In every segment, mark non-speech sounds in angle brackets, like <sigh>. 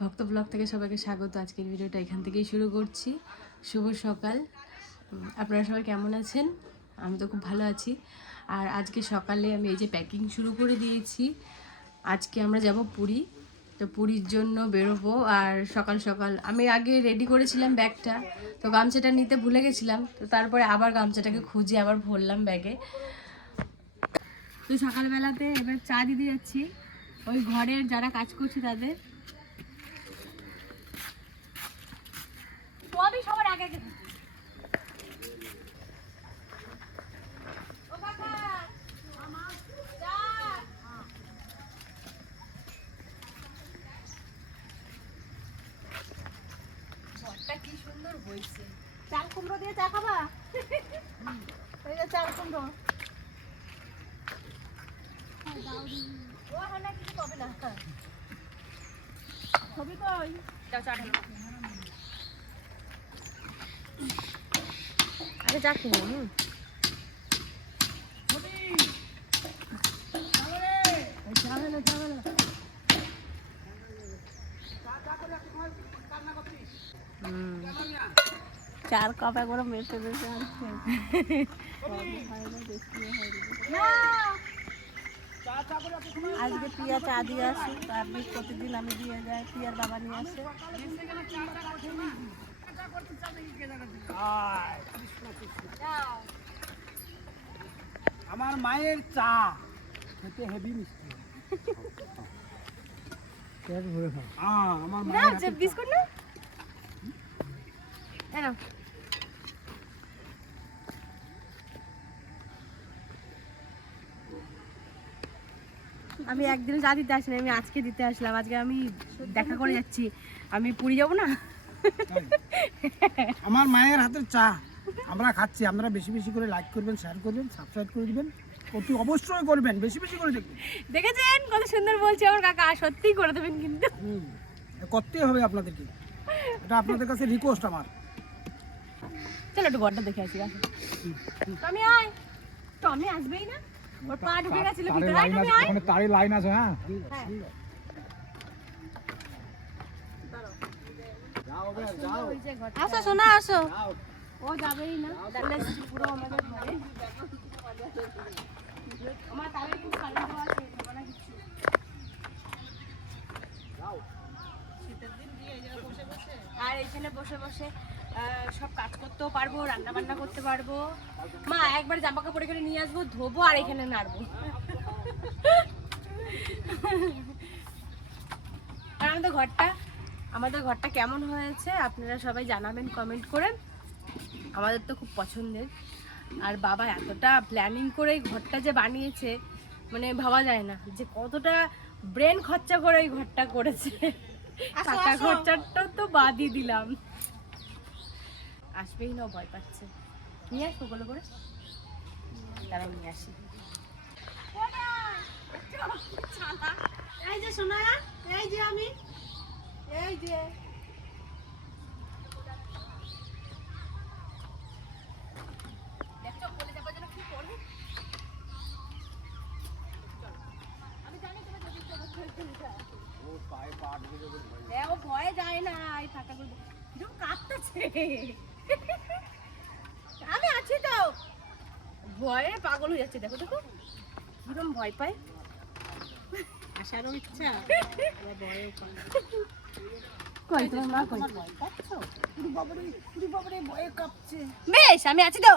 ভক্ত ব্লগ থেকে সবাইকে স্বাগত। আজকের ভিডিওটা এখান থেকেই শুরু করছি। শুভ সকাল। আপনারা সবাই কেমন আছেন? আমি তো খুব ভালো আছি। আর আজকে সকালে আমি এই যে প্যাকিং শুরু করে দিয়েছি। আজকে আমরা যাব পুরী। তো পুরীর জন্য বেরোবো। আর সকাল সকাল আমি আগে রেডি করেছিলাম ব্যাগটা। তো গামছাটা নিতে ভুলে গেছিলাম। তো তারপরে আবার গামছাটাকে খুঁজে আবার ভরলাম ব্যাগে। তো সকালবেলাতে এবার চা দিতে যাচ্ছি। ওই ঘরের যারা কাজ করছে তাদের সবই সবার আগে আগে থাকে। ও কাকা, চা। ঘরটা কি সুন্দর হয়েছে। চাল কুমড়ো দিয়ে চা খাবা? এই যে চাল কুমড়ো। ও এখন আর কিছু পাবে না। ছবি কই? চা খেয়ে নাও, হুম। হুম। চার কাপ একবার মেপে মেপে আনছে আজকে পিয়া চা দিয়ে আসি তার প্রতিদিন আমি দিয়ে যাই পিয়ার বাবা নিয়ে আসে। আমার মায়ের চা খেতে হেভি মিষ্টি। <laughs> হ্যাঁ, আমার মায়ের বিস্কুট না? নাও। আমি একদিন চা দিতে আসিনি আমি আজকে দিতে আসলাম। আজকে আমি দেখা করে যাচ্ছি। আমি পুরী যাব না? আমার মায়ের হাতের চা। আমরা খাচ্ছি। আপনারা বেশি বেশি করে লাইক করবেন শেয়ার করবেন সাবস্ক্রাইব করে দিবেন। অতি অবশ্যই করবেন বেশি বেশি করে দেখবেন। দেখেছেন? কত সুন্দর বলছে আমার কাকা। সত্যিই করে দেবেন কিন্তু। করতেই হবে আপনাদেরকে। এটা আপনাদের কাছে রিকোয়েস্ট আমার। চলো একটু ঘরটা দেখে আসি আসো। টমি আয়। টমি আসবেই না? ওর পা ঢুকে গেছিল ভিতরে। আয় টমি আয়। তারে লাইন আছে হ্যাঁ? আসো সোনা আসো। ও যাবেই না। তাহলে পুরো আমাদের ঘরে আমার তাহলে কিন্তু কারেন্ট আছে না কিছু আর এখানে বসে বসে। সব কাজ করতেও পারব রান্না বান্না করতে পারব। মা একবার জামা কাপড় এখানে নিয়ে আসব ধোবো আর এখানে নাড়বো। আর আমাদের ঘরটা আমাদের ঘরটা কেমন হয়েছে আপনারা সবাই জানাবেন কমেন্ট করে। আমাদের তো খুব পছন্দের। আর বাবা এতটা প্ল্যানিং করে এই ঘরটা যে বানিয়েছে মানে ভাবা যায় না যে কতটা ব্রেন খরচা করে এই ঘরটা করেছে। টাকা খরচাটা তো বাদই দিলাম। আসবেই না ভয় পাচ্ছে। নিয়ে আসব বলে করে। তারাও নিয়ে আসি। এই যে সোনা এই যে আমি এই যে। দেখছ বলে যাবার জন্য কি করব? আমি জানি তোমার যদি হ্যাঁ ও ভয়ে যায় না এই ফাঁকা করে কাঁদতেছে। আমি আছি তো। ভয়ে পাগল হয়ে যাচ্ছে দেখো দেখো। কিরম ভয় পায়। আসারও ইচ্ছা? আবার পায়। কই তোমার মা কই? ভয় পাচ্ছ? পুরো বাবারে পুরো বাবারে ভয়ে কাঁপছে। বেশ আমি আছি তো।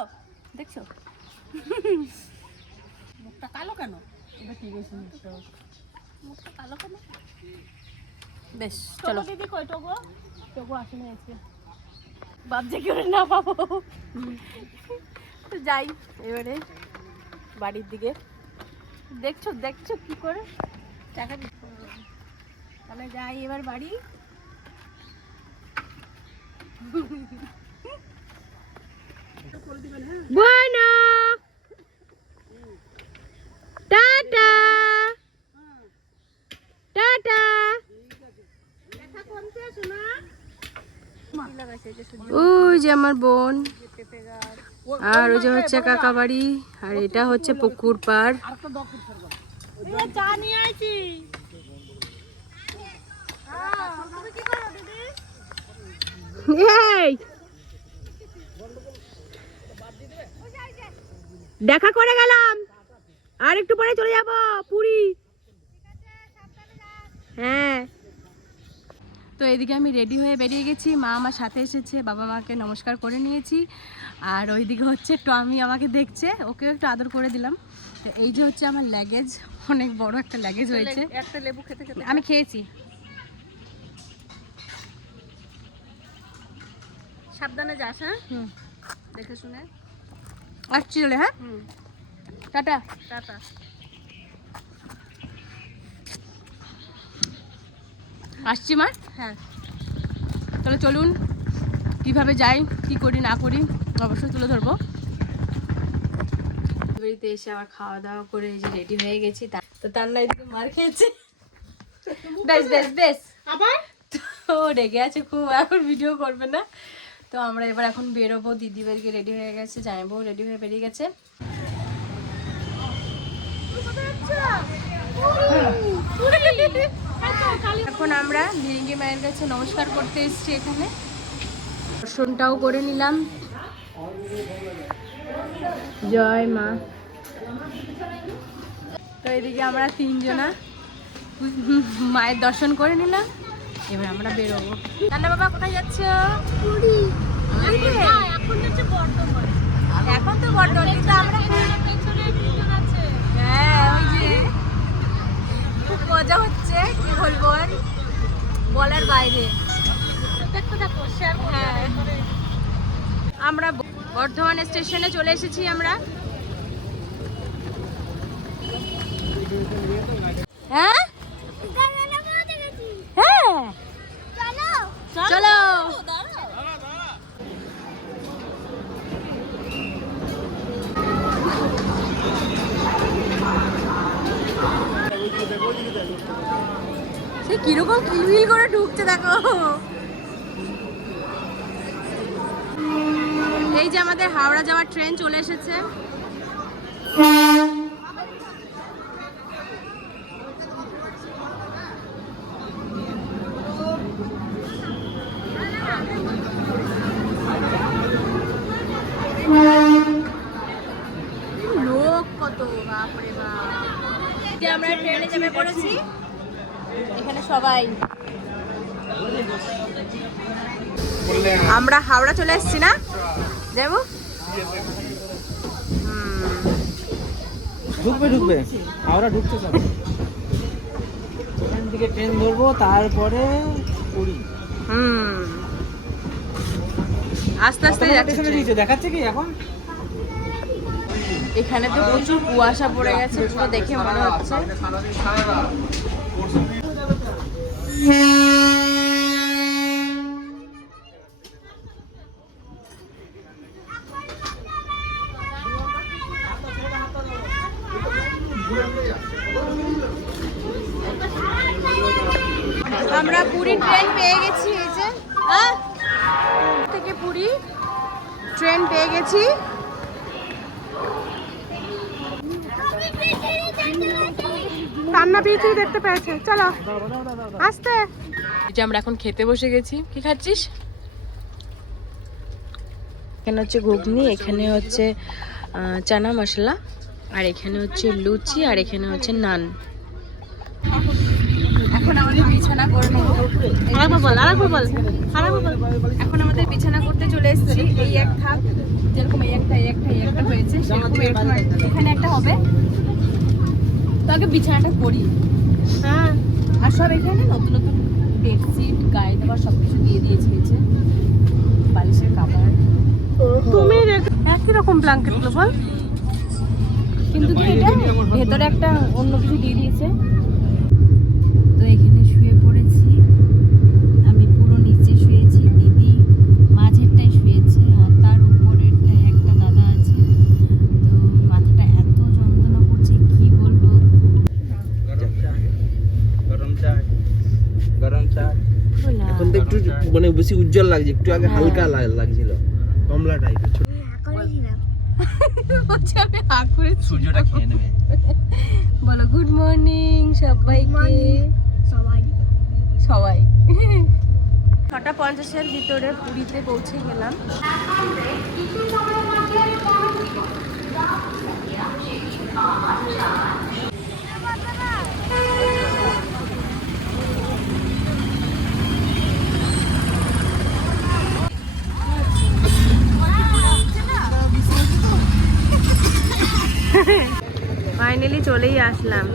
দেখছ? মুখটা কালো কেন? মুখটা কালো কেন? বেশ চলো। দিদি কই টোগো? তবু আসে না আজকে। ভাবছে করে না পাবো। তো যাই, এবারে বাড়ির দিকে। দেখছ দেখছ কি করে? টাকা তাহলে যাই এবার বাড়ি। Bueno. টাটা টাটা দেখা কমছে সোনা ওই যে আমার বোন। আর ওই যে হচ্ছে কাকা বাড়ি আর এটা হচ্ছে পুকুর পাড়। দেখা করে গেলাম। আর একটু পরে চলে যাব পুরী। হ্যাঁ। তো এদিকে আমি রেডি হয়ে বেরিয়ে গেছি। মা আমার সাথে এসেছে বাবা মাকে নমস্কার করে নিয়েছি। আর ওইদিকে হচ্ছে টমি আমাকে দেখছে ওকেও একটু আদর করে দিলাম। তো এই যে হচ্ছে আমার লাগেজ অনেক বড় একটা লাগেজ হয়েছে। একটা লেবু খেতে খেতে। আমি খেয়েছি। সাবধানে যাস হ্যাঁ? হুম। দেখে শুনে। আসছি চলে হ্যাঁ? টাটা। টাটা। আসছি মা। হ্যাঁ। তাহলে চলুন কীভাবে যাই কি করি না করি অবশ্যই তুলে ধরবো। বাড়িতে এসে আমার খাওয়া দাওয়া করে এই যে রেডি হয়ে গেছি। তা- তো তার না এদিকে মার খেয়েছে। বেশ বেশ বেশ। আবার? তো রেগে আছে খুব এখন ভিডিও করবে না। তো আমরা এবার এখন বেরোবো দিদি বাড়িকে রেডি হয়ে গেছে জামাইবউ রেডি হয়ে বেরিয়ে গেছে। এখন আমরা মিরিঙ্গি মায়ের কাছে নমস্কার করতে এসেছি এখানে। দর্শনটাও করে নিলাম। জয় মা। তো এদিকে আমরা তিনজনা মায়ের দর্শন করে নিলাম। এবার আমরা বেরোবো। রান্না বাবা কোথায় যাচ্ছ? এখন তো বর্ধমান কিন্তু আমরা পেছনে দুজন আছে হ্যাঁ ওই যে খুব মজা হচ্ছে কি বলব আর? বলার বাইরে। হ্যাঁ। আমরা বর্ধমান স্টেশনে চলে এসেছি আমরা হ্যাঁ হ্যাঁ চলো সে কীরকম কিলবিল ঢুকছে দেখো। এই যে আমাদের হাওড়া যাওয়ার ট্রেন চলে এসেছে। আমরা ট্রেনে চেপে পড়েছি। এখানে সবাই। আমরা হাওড়া চলে এসেছি না? যাব ঢুকবে ঢুকবে। হাওড়া ঢুকতে সব। এখান থেকে ট্রেন ধরবো তারপরে পুরী। হুম। আস্তে আস্তে যাচ্ছে। দেখাচ্ছে কি এখন? এখানে তো প্রচুর কুয়াশা পড়ে গেছে পুরো দেখে মনে হচ্ছে। আসতে। এই যে আমরা এখন খেতে বসে গেছি। কি খাচ্ছিস? এখানে হচ্ছে ঘুগনি এখানে হচ্ছে চানা মশলা আর এখানে হচ্ছে লুচি আর এখানে হচ্ছে নান। এখন আমাদের বিছানা করে আরেকবার বল আরেকবার বল আরেকবার বল। এখন আমাদের বিছানা করতে চলে এসেছি। এই এক থাক যেরকম এই একটা এই একটা এই একটা হয়েছে সেরকম এখানে- এখানে একটা হবে। তো আগে বিছানাটা করি। হ্যাঁ। আর সব এখানে নতুন নতুন বেডশিট গায়ে দেওয়ার সব কিছু দিয়ে দিয়েছে এই বালিশের কাপড়। তুমি একই রকম ব্ল্যাঙ্কেটগুলো বল। কিন্তু কি এটা? ভেতরে একটা অন্য কিছু দিয়ে দিয়েছে তো এখানে শুয়ে পড়েছি আমি পুরো নিচে শুয়েছি দিদি মাঝেরটাই শুয়েছে আর তার উপরেরটায় একটা দাদা আছে তো মাথাটা এত যন্ত্রণা করছে কি বলব গরম চা গরম চা বলা। এখন তো একটু মানে বেশি উজ্জ্বল লাগছে একটু আগে হালকা লাগ- লাগছিল কমলা টাইপের ছোট। সূর্যটা খেয়ে নেবে। বলো গুড মর্নিং সবাইকে। সবাই। ছটা পঞ্চাশের ভিতরে পুরীতে পৌঁছে গেলাম। আসলাম।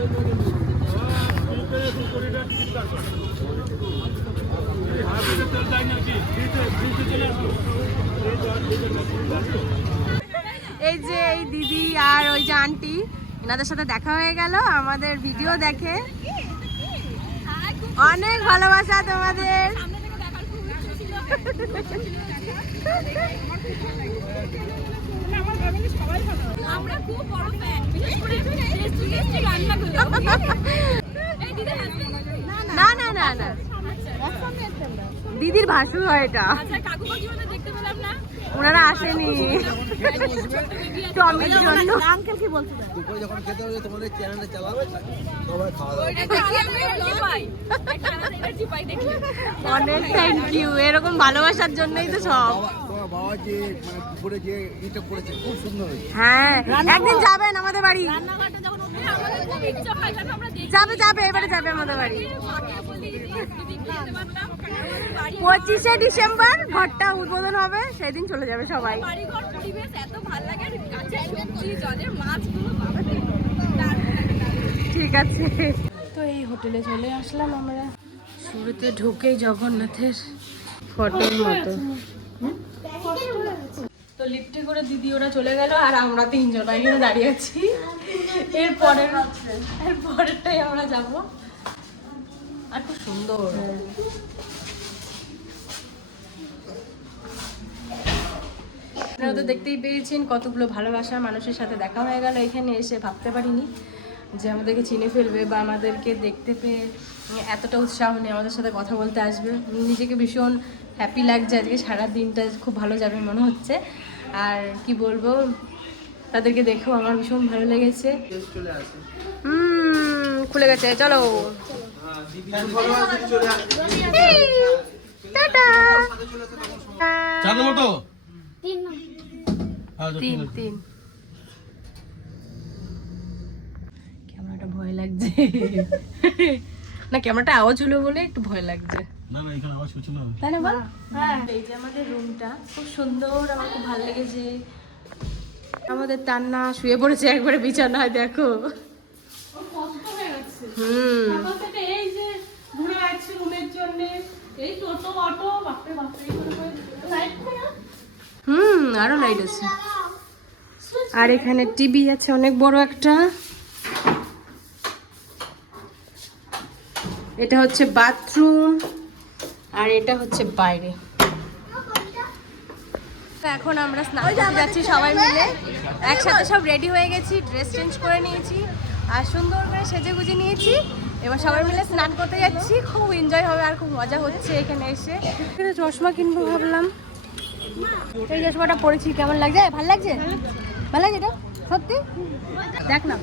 এই যে এই দিদি আর ওই যে আন্টি, এনাদের সাথে দেখা হয়ে গেল, আমাদের ভিডিও দেখে। অনেক ভালোবাসা তোমাদের। দিদির ভাসুর হয় এটা। ওনারা আসেনি। জন্য। অনেক থ্যাংক ইউ এরকম ভালোবাসার জন্যই তো সব। বাবা যে মানে দুপুরে যে ইটা করেছে খুব সুন্দর হয়েছে হ্যাঁ একদিন যাবেন আমাদের বাড়ি রান্নাঘরটা যখন আমাদের খুব ইচ্ছা হয় যেন আমরা যাবে যাবে এবারে যাবে আমাদের বাড়ি পঁচিশে ডিসেম্বর ঘরটা উদ্বোধন হবে সেদিন চলে যাবে সবাই। ঠিক আছে তো এই হোটেলে চলে আসলাম আমরা শুরুতে ঢুকেই জগন্নাথের ফটোর মতো তো লিফটে করে দিদি, ওরা চলে গেল আর আমরা তিনজন এখানে দাঁড়িয়ে আছি। এর পরের আমরা যাব। আর খুব সুন্দর। আপনারা তো দেখতেই পেয়েছেন কতগুলো ভালোবাসা মানুষের সাথে দেখা হয়ে গেল। এখানে এসে ভাবতে পারিনি যে আমাদেরকে চিনে ফেলবে বা আমাদেরকে দেখতে পেয়ে এতটা উৎসাহ নিয়ে আমাদের সাথে কথা বলতে আসবে। নিজেকে ভীষণ হ্যাপি লাগছে আজকে সারা দিনটা খুব ভালো যাবে মনে হচ্ছে। আর কি বলব তাদেরকে দেখেও আমার ভীষণ ভালো লেগেছে। খুলে গেছে চলো। এই, টাটা। চার নম্বর তো তিন তিন। ক্যামেরাটা ভয় লাগছে। না ক্যামেরাটা আওয়াজ হলো বলে একটু ভয় লাগছে। না না এখানে আওয়াজ হচ্ছে না। তাই না বল? হ্যাঁ এই যে আমাদের রুমটা খুব সুন্দর আমার খুব ভালো লেগেছে। আমাদের তান্না শুয়ে পড়েছে একবারে বিছানায় দেখো। হুম। এই যে ঘুরে যাচ্ছি রুমের জন্য। এই টোটো অটো বাপরে বাপরে এই করে করে। লাইট করে হুম আরও লাইট আছে। আর এখানে টিভি আছে অনেক বড় একটা। এটা হচ্ছে বাথরুম আর এটা হচ্ছে বাইরে। তো এখন আমরা স্নান করতে যাচ্ছি সবাই মিলে। একসাথে সব রেডি হয়ে গেছি ড্রেস চেঞ্জ করে নিয়েছি আর সুন্দর করে সেজে গুজে নিয়েছি। এবার সবাই মিলে স্নান করতে যাচ্ছি। খুব এনজয় হবে আর খুব মজা হচ্ছে এখানে এসে। এখানে চশমা কিনবো ভাবলাম। এই চশমাটা পরেছি কেমন লাগছে? ভালো লাগছে? ভালো লাগছে এটা? সত্যি? দেখ না।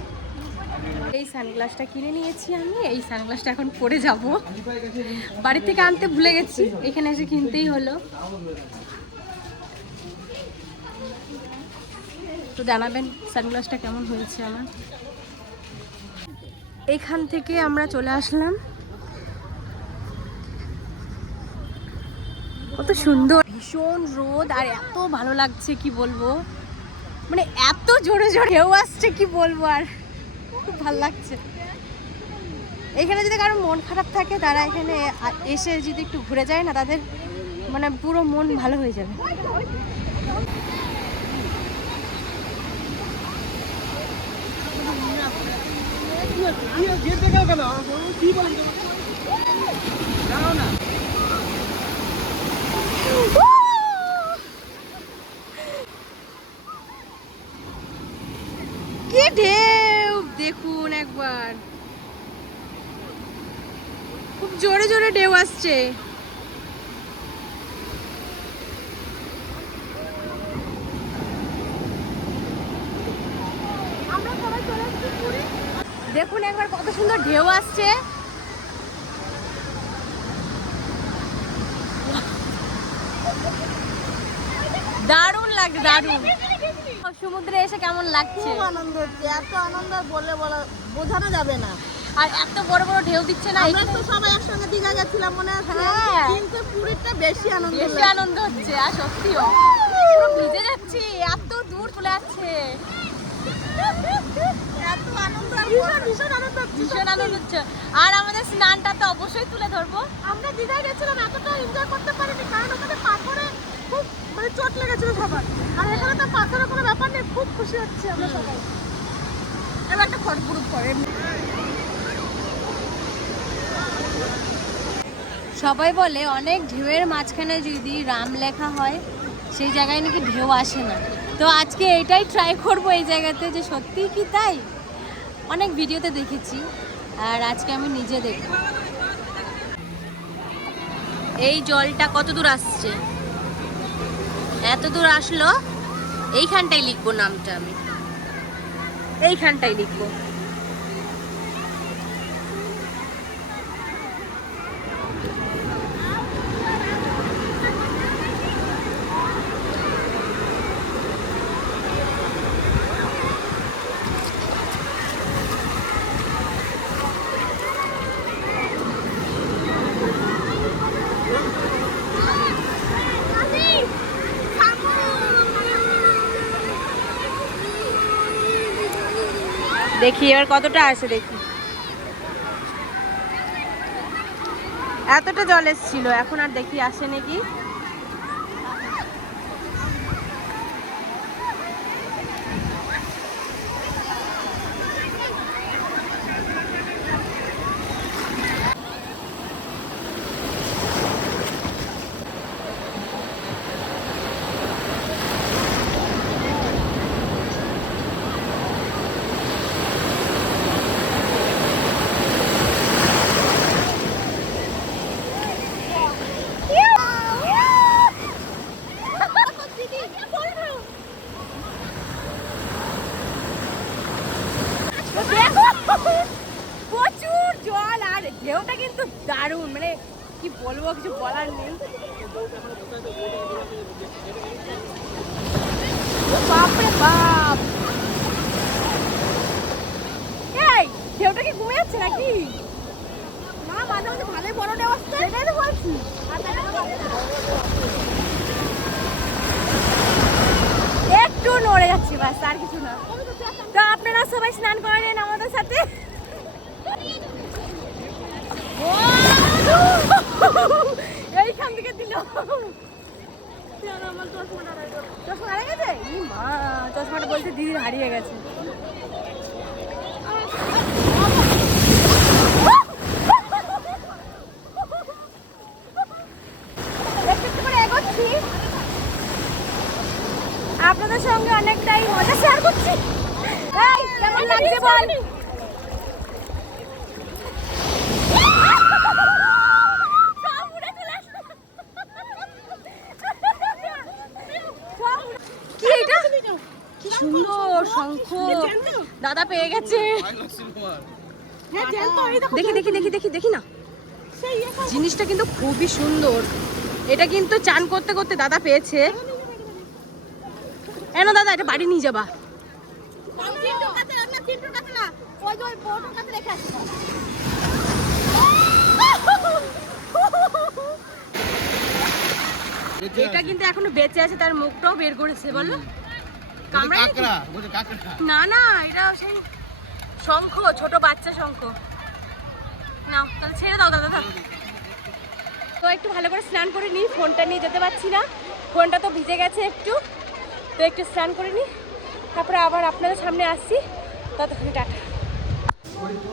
এই সানগ্লাসটা কিনে নিয়েছি আমি, এই সানগ্লাসটা এখন পরে যাব। বাড়ি থেকে আনতে ভুলে গেছি, এখানে এসে কিনতেই হলো। তো জানাবেন সানগ্লাসটা কেমন হয়েছে আমার? এখান থেকে আমরা চলে আসলাম। কত সুন্দর, ভীষণ রোদ, আর এত ভালো লাগছে, কি বলব? মানে এত জোরে জোরে ঢেউ আসছে, কি বলব আর? খুব ভালো লাগছে এখানে যদি কারও মন খারাপ থাকে তারা এখানে এসে যদি একটু ঘুরে যায় না তাদের মানে পুরো মন ভালো হয়ে যাবে কি জোরে জোরে ঢেউ আসছে। দেখুন একবার কত সুন্দর ঢেউ আসছে। দারুণ লাগছে, দারুণ। সমুদ্রে এসে কেমন লাগছে? খুব আনন্দ হচ্ছে, এত আনন্দ বলে বলা বোঝানো যাবে না। আর এত বড় বড় ঢেউ দিচ্ছে না আমরা তো সবাই একসঙ্গে দীঘা গেছিলাম মনে আছে? হ্যাঁ। কিন্তু পুরীটা বেশি আনন্দ বেশি আনন্দ হচ্ছে আর সত্যিও। পুরো ভিজে যাচ্ছি এত দূর চলে যাচ্ছে। এত আনন্দ আর ভীষণ ভীষণ আনন্দ ভীষণ আনন্দ হচ্ছে। আর আমাদের স্নানটা তো অবশ্যই তুলে ধরবো। আমরা দীঘায় গেছিলাম এতটা এনজয় করতে পারিনি কারণ ওখানে পাথরে খুব মানে চোট লেগেছিল সবার। আর এখানে তো পাথরের কোনো ব্যাপার নেই খুব খুশি হচ্ছে আমরা সবাই। এবার একটা খড় করে সবাই বলে অনেক ঢেউয়ের মাঝখানে যদি রাম লেখা হয়, সেই জায়গায় নাকি ঢেউ আসে না। তো আজকে এটাই ট্রাই করব এই জায়গাতে যে সত্যি কি তাই? অনেক ভিডিওতে দেখেছি, আর আজকে আমি নিজে দেখব। এই জলটা কত দূর আসছে? এত দূর আসলো এইখানটাই লিখব নামটা আমি। এইখানটাই লিখব। দেখি এবার কতটা আসে দেখি। এতটা জল এসেছিল এখন আর দেখি আসে নাকি দেখো প্রচুর জল আর ঢেউটা কিন্তু দারুণ মানে কি বলব কিছু বলার নেই বাপরে বাপ এই ঢেউটা কি ঘুমিয়ে যাচ্ছে নাকি? না মাঝে মাঝে ভালোই বড় ঢেউ আসছে সেটাই তো বলছি। একটু নড়ে যাচ্ছি বাস আর কিছু না। তো আপনারা সবাই স্নান করে নেন আমাদের সাথে। <laughs> এইখান থেকে দিল। চশমাটা হারিয়ে গেছে একটু একটু করে এগোচ্ছি আপনাদের সঙ্গে অনেকটাই মজা শেয়ার করছি। কেমন লাগছে বল? সুন্দর শঙ্খ। দাদা পেয়ে গেছে। হ্যাঁ দেখি দেখি দেখি দেখি দেখি না। জিনিসটা কিন্তু খুবই সুন্দর। এটা কিন্তু চান করতে করতে দাদা পেয়েছে। এনো দাদা এটা বাড়ি নিয়ে যাবা। না না এটা কিন্তু এখনও বেঁচে আছে তার মুখটাও বের করেছে বলো। না না এটা সেই শঙ্খ ছোট বাচ্চা শঙ্খ। নাও তাহলে ছেড়ে দাও দাদা দাদা। তো একটু ভালো করে স্নান করে নিই ফোনটা নিয়ে যেতে পারছি না। ফোনটা তো ভিজে গেছে একটু। তো একটু স্নান করে নিই তারপরে আবার আপনাদের সামনে আসছি ততক্ষণ টাটা।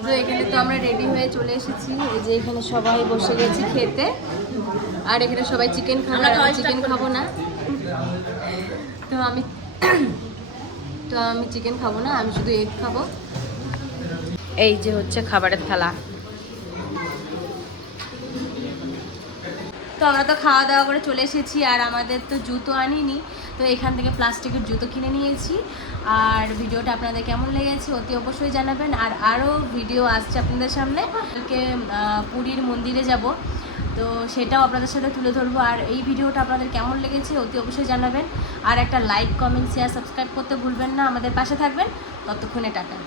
তো এখানে তো আমরা রেডি হয়ে চলে এসেছি এই যে এখানে সবাই বসে গেছি খেতে আর এখানে সবাই চিকেন খাব চিকেন খাব না। তো আমি তো আমি চিকেন খাব না আমি শুধু এগ খাব। এই যে হচ্ছে খাবারের থালা। তো আমরা তো খাওয়া দাওয়া করে চলে এসেছি আর আমাদের তো জুতো আনিনি তো এখান থেকে প্লাস্টিকের জুতো কিনে নিয়েছি। আর ভিডিওটা আপনাদের কেমন লেগেছে অতি অবশ্যই জানাবেন। আর আরও ভিডিও আসছে আপনাদের সামনে। পুরীর মন্দিরে যাব। তো সেটাও আপনাদের সাথে তুলে ধরবো। আর এই ভিডিওটা আপনাদের কেমন লেগেছে অতি অবশ্যই জানাবেন। আর একটা লাইক, কমেন্ট শেয়ার সাবস্ক্রাইব করতে ভুলবেন না। আমাদের পাশে থাকবেন। ততক্ষণে টাটা।